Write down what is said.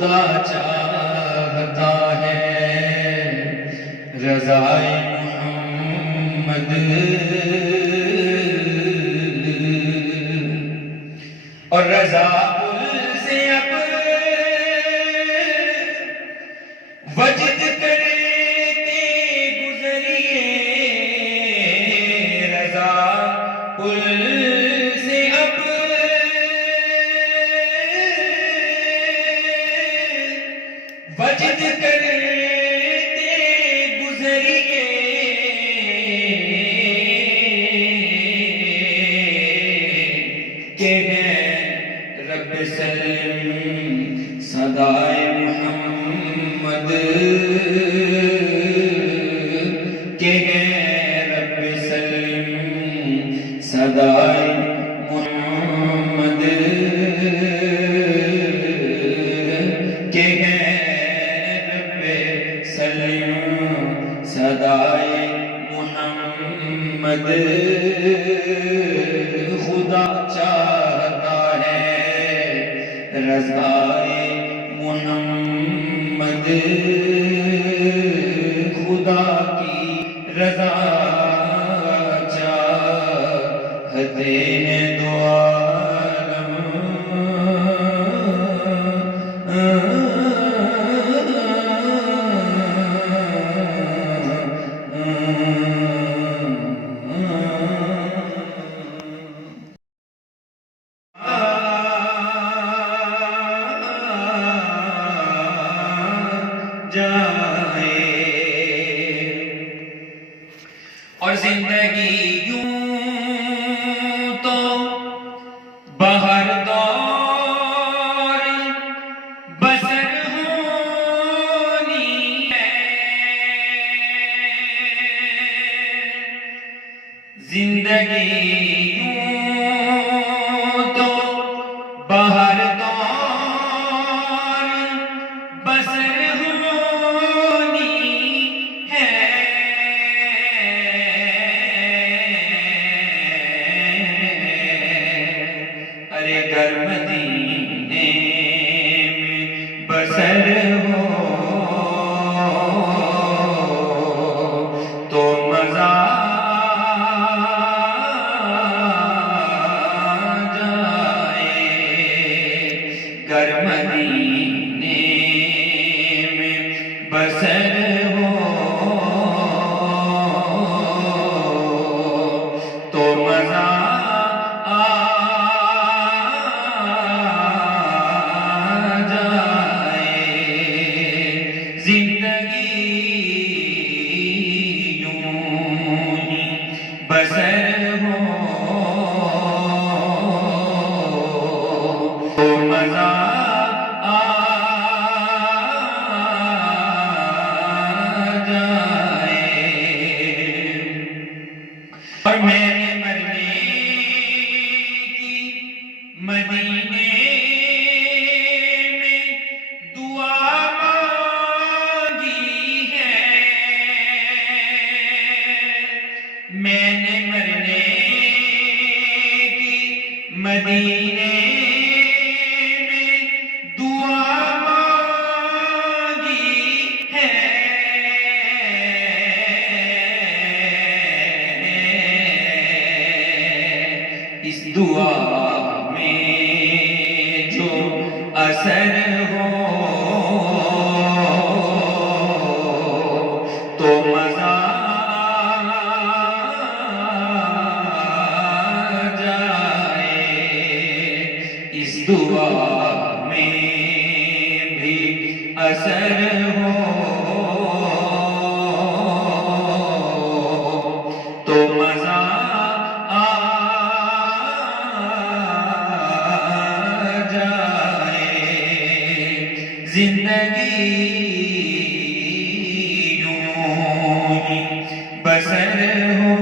خدا چاہتا ہے رضائے محمد، اور رضا پل سے اب وجد کرتے گزریے، رضا پل سے اب وجد کرتے گزریے، کہ رب سلم صدائے محمد، کہ رب سلم صدائے محمد، کہ رب سلم صدائے محمد، خدا چاہتا ہے رضائے محمد، خدا کی رضا چاہتے ہیں دو عالم، جائے اور زندگی یوں تو بہر دور بسر ہونی ہے، زندگی یوں تو بہر دور بسر گر مدینے میں بسر ہو تو مزہ جائے، گر مدینے میں بسر ہو تو مزہ بسر ہو تو مزہ جائے، اور میں نے مرنے کی مدینے میں دعا مانگی ہے، میں نے مرنے کی مدینے میں دعا مانگی ہے، اس دعا میں جو اثر ہو تو مزہ اس دعا میں بھی اثر ہو تو مزہ جائے، زندگی یوں ہی بسر ہو